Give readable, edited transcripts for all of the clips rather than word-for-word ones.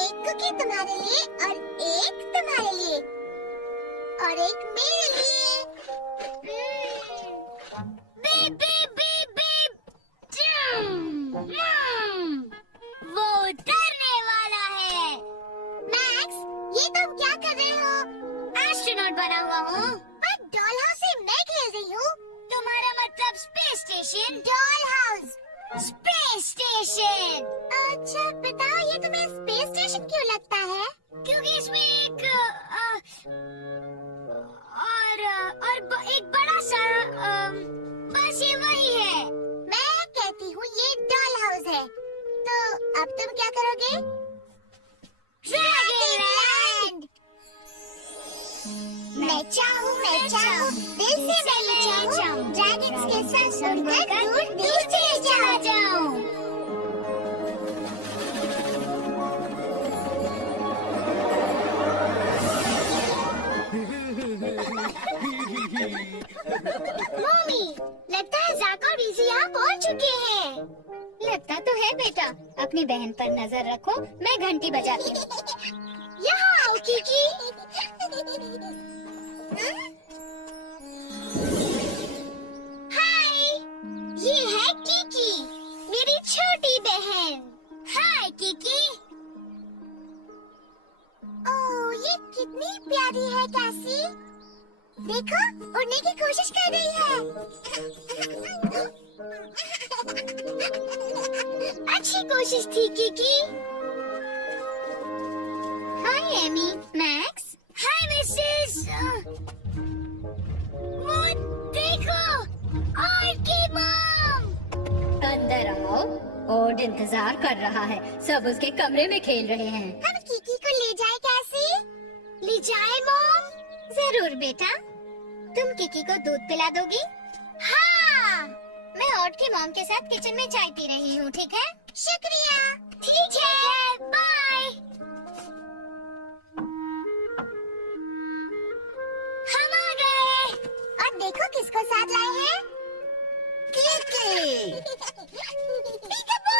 एक कुकी तुम्हारे लिए और एक तुम्हारे लिए और एक मेरे लिए। Beep beep beep beep. वो उतरने वाला है। मैक्स, ये तुम क्या कर रहे हो? एस्ट्रोनॉट बना हुआ हूँ। पर डॉल हाउस से मैं खेल रही हूँ। तुम्हारा मतलब space station? Doll house. Space station. अच्छा बताओ, ये तुम्हें स्पेस स्टेशन क्यों लगता है? क्योंकि इसमें एक एक बड़ा सा बस ये वही है। मैं कहती हूँ ये डॉल हाउस है। तो अब तुम क्या करोगे? ड्रैगनलैंड। मैं चाहूँ दिल से मैं चाहूँ ड्रैगन्स के साथ उड़कर दूर दूर चला जाऊँ। मम्मी, लगता है ज़ैक और इज़ी यहाँ पहुँच चुके हैं। लगता तो है बेटा। अपनी बहन पर नजर रखो, मैं घंटी बजाती हूँ। यहाँ आओ किकी। हाय, ये है किकी, मेरी छोटी बहन। हाय किकी। ओह, ये कितनी प्यारी है कैसी। देखो, उड़ने की कोशिश कर रही है। अच्छी कोशिश थी किकी। हाय एमी। मैक्स। हाय मिसेस। वो देखो, ऑर्की मॉम। अंदर आओ। ओड इंतजार कर रहा है। सब उसके कमरे में खेल रहे हैं। हम किकी को ले जाए कैसी? ले जाए मॉम? जरूर बेटा। तुम किकी को दूध पिला दोगी? हाँ। मैं ऑड की मॉम के साथ किचन में चाय पी रही हूँ, ठीक है? शुक्रिया। ठीक है, बाय। हम आ गए। और देखो किसको साथ लाए हैं? किकी। पीकाबू।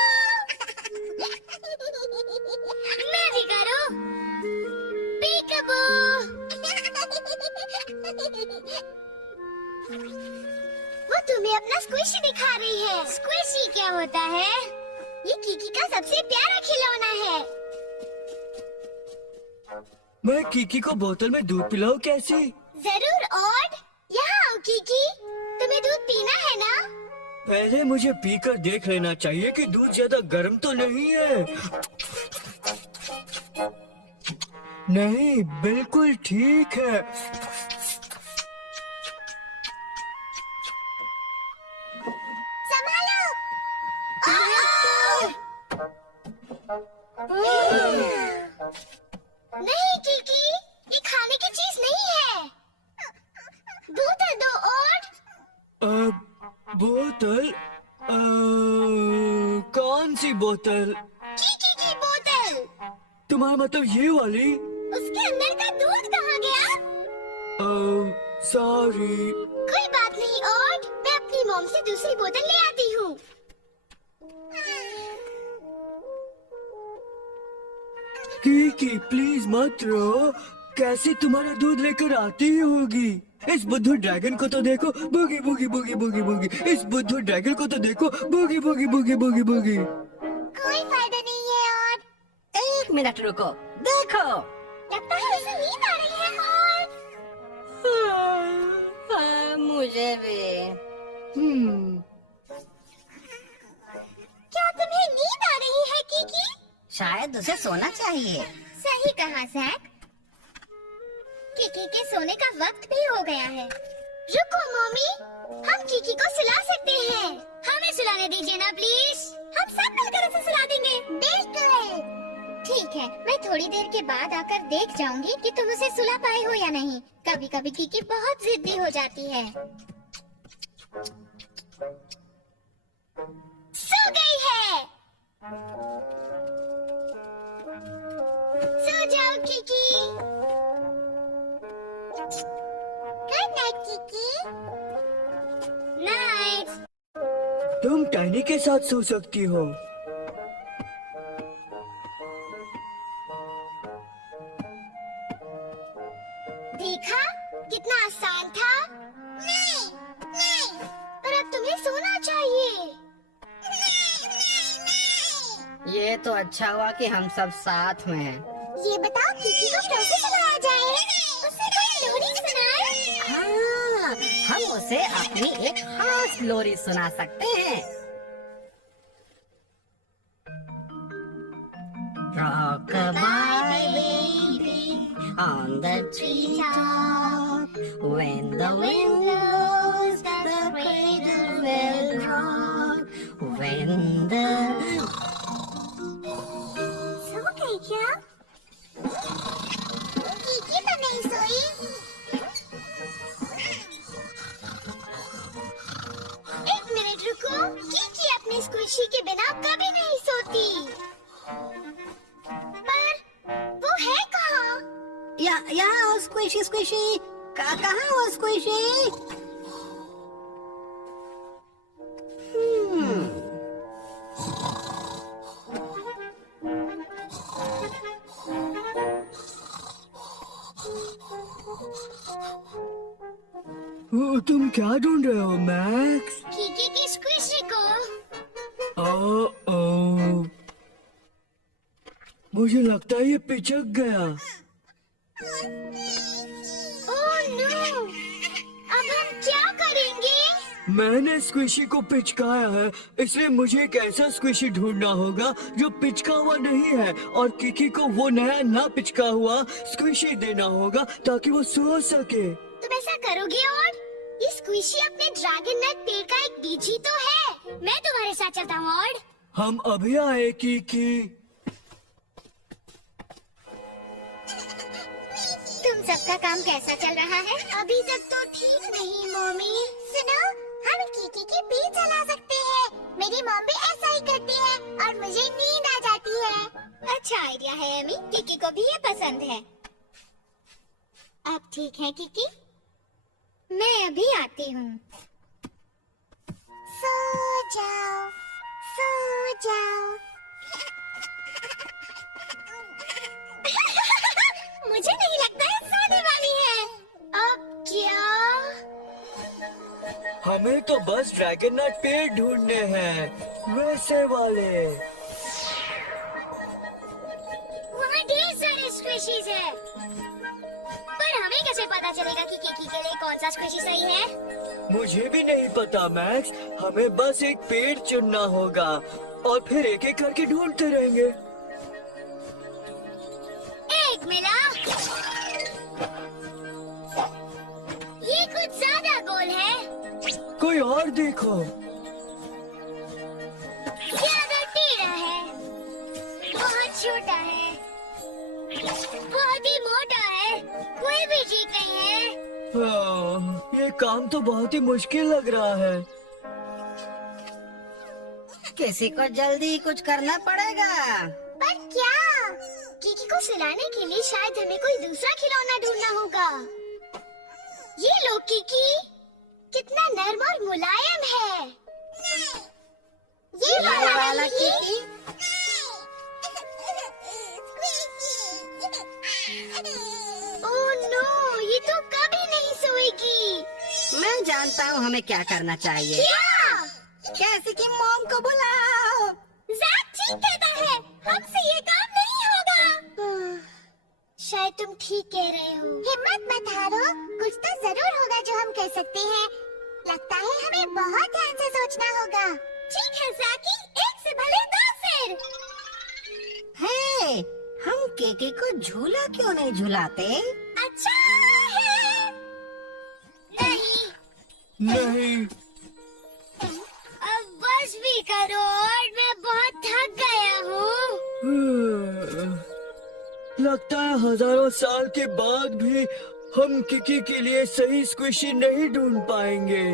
मैं भी करूँ। पीकाबू। वो तुम्हें अपना स्क्विशी दिखा रही है। स्क्विशी क्या होता है? ये किकी का सबसे प्यारा खिलौना है। मैं किकी को बोतल में दूध पिलाऊं कैसी? जरूर ऑड। यहाँ आओ किकी, तुम्हें दूध पीना है ना? पहले मुझे पीकर देख लेना चाहिए कि दूध ज्यादा गर्म तो नहीं है। नहीं, बिल्कुल ठीक है। संभालो। नहीं किकी, ये खाने की चीज नहीं है। बोतल दो ऑड। बोतल? कौन सी बोतल? किकी की बोतल। तुम्हारा मतलब ये वाली? उसके अंदर का दूध कहाँ गया? सॉरी। कोई बात नहीं ऑड, मैं अपनी मॉम से दूसरी बोतल ले आती हूँ। किकी प्लीज मत रो। कैसे तुम्हारा दूध लेकर आती ही होगी। इस बुद्धू ड्रैगन को तो देखो, boogie boogie boogie boogie boogie. इस बुद्धू ड्रैगन को तो देखो, boogie boogie boogie boogie boogie. कोई फायदा नहीं है ऑड। एक मिनट रुको, देखो। लगता है उसे नींद आ रही है ऑड। हाँ, मुझे भी। क्या तुम्हें नींद आ रही है किकी? शायद उसे सोना चाहिए। सही कहा ज़ैक। किकी के सोने का वक्त भी हो गया है। रुको मम्मी, हम किकी को सुला सकते हैं। हमें सुलाने दीजिए ना प्लीज। हम सब मिलकर उसे सुला देंगे। बिल्कुल। ठीक है, मैं थोड़ी देर के बाद आकर देख जाऊंगी कि तुम उसे सुला पाए हो या नहीं। कभी कभी किकी बहुत जिद्दी हो जाती है। सो गई है। सो जाओ Kiki. Good night Kiki. Night. तुम टाइनी के साथ सो सकती हो। देखा कितना आसान था। नहीं, पर अब तुम्हें सोना चाहिए। ये तो अच्छा हुआ कि हम सब साथ में हैं। ये बताओ किकी को कैसे सुनाया जाए? उसे कोई लोरी सुनाए? हाँ, हम उसे अपनी एक खास लोरी सुना सकते हैं। Rock-a-bye baby on the treetop, when the wind blows the cradle will rock, when the सो गई क्या? किकी तो नहीं सोई। एक मिनट रुको, किकी अपने स्क्विशी के बिना कभी नहीं सोती। पर वो है कहाँ? यहाँ स्क्विशी स्क्विशी कहाँ हो स्क्विशी? तुम क्या ढूंढ रहे हो मैक्स? किकी की स्क्विशी को। ओह, मुझे लगता है ये पिचक गया। Oh no! अब हम क्या करेंगे? मैंने स्क्विशी को पिचकाया है, इसलिए मुझे एक ऐसा स्क्विशी ढूंढना होगा जो पिचका हुआ नहीं है, और किकी को वो नया ना पिचका हुआ स्क्विशी देना होगा ताकि वो सो सके। तुम ऐसा करोगे? और ये स्क्विशी अपने ड्रैगन नट पेड़ का एक बीज ही तो है। मैं तुम्हारे साथ चलता हूँ। और हम अभी आए किकी। तुम सबका काम कैसा चल रहा है? अभी तक तो ठीक नहीं मम्मी। सुनो, हम किकी के बीज जला सकते हैं। मेरी मॉम भी ऐसा ही करती है और मुझे नींद आ जाती है। अच्छा आइडिया है एमी, किकी को भी ये पसंद है। अब ठीक है किकी, मैं अभी आती हूँ। सो जाओ, सो जाओ। मुझे नहीं लगता है सोने वाली है। अब क्या? हमें तो बस ड्रैगन नट पेड़ ढूंढने हैं, वैसे वाले। वहाँ ढेर सारे स्क्विशीज है, पर हमें कैसे पता चलेगा कि किकी के लिए कौन सा स्क्विशी सही है? मुझे भी नहीं पता मैक्स, हमें बस एक पेड़ चुनना होगा और फिर एक एक करके ढूंढते रहेंगे। एक मिला। ये कुछ ज्यादा गोल है। कोई और देखो। ज्यादा टेढ़ा है, बहुत छोटा है, बहुत ही मोटा है, कोई भी ठीक नहीं है। ये काम तो बहुत ही मुश्किल लग रहा है। किसी को जल्दी कुछ करना पड़ेगा। पर क्या? किकी को सुलाने के लिए शायद हमें कोई दूसरा खिलौना ढूंढना होगा। ये लो किकी, कितना नर्म और मुलायम है। ये वाला किकी। ओह नो, ये तो कभी नहीं सोएगी। मैं जानता हूँ हमें क्या करना चाहिए। क्या? कैसी की मॉम को बुलाओ। ज़ैक ठीक कहता है, हमसे ये काम नहीं होगा। शायद तुम ठीक कह रहे हो। हिम्मत मत हारो, कुछ तो जरूर होगा जो हम कर सकते हैं। लगता है हमें बहुत ध्यान से सोचना होगा। ठीक है ज़ैकी, एक से भले 10 फिर। हे, हम केके को झूला क्यों नहीं झुलाते? अच्छा है। नहीं, नहीं, अब बस भी करो, और मैं बहुत थक गया हूँ। लगता है हजारों साल के बाद भी हम किकी के लिए सही स्क्विशी नहीं ढूंढ पाएंगे।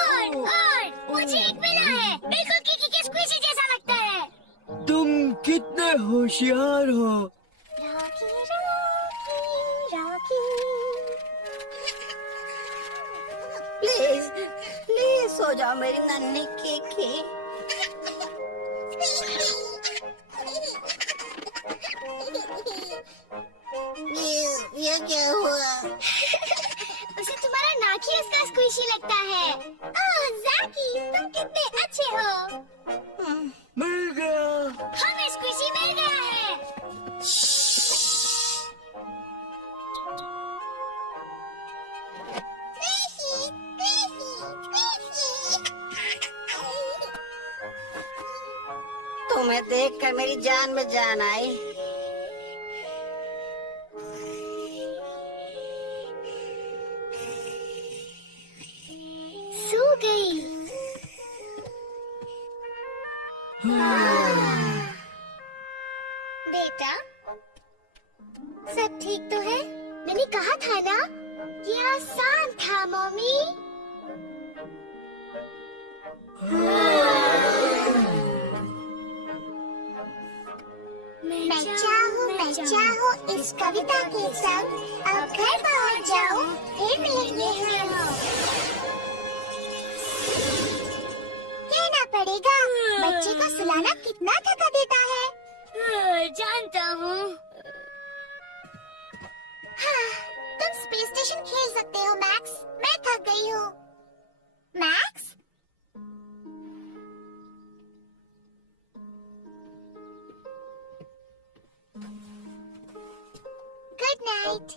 और मुझे एक मिला है, बिल्कुल किकी के स्क्विशी जैसा लगता है। तुम कितने होशियार हो। Rocky Rocky Rocky. Please please so जाओ मेरी नन्ही केकी। ये क्या हुआ? उसे तुम्हारा नाक ही उसका स्क्विशी लगता है। ओह ज़ैकी, तुम कितने अच्छे हो। मिल गया। हमें स्क्विशी मिल गया है। तुम्हें देखकर मेरी जान में जान आई। सो गई। बेटा, सब ठीक तो है? मैंने कहा था ना, ये आसान था मम्मी। मैं चाहूँ इस कविता के संग अब घर पहुँच जाऊँ, फिर मिलेंगे हम। कहना पड़ेगा, बच्चे को सुलाना कितना थका देता है। जानता हूँ। हाँ, तुम स्पेस स्टेशन खेल सकते हो मैक्स। मैं थक गई हूँ। मैक्स? Good night.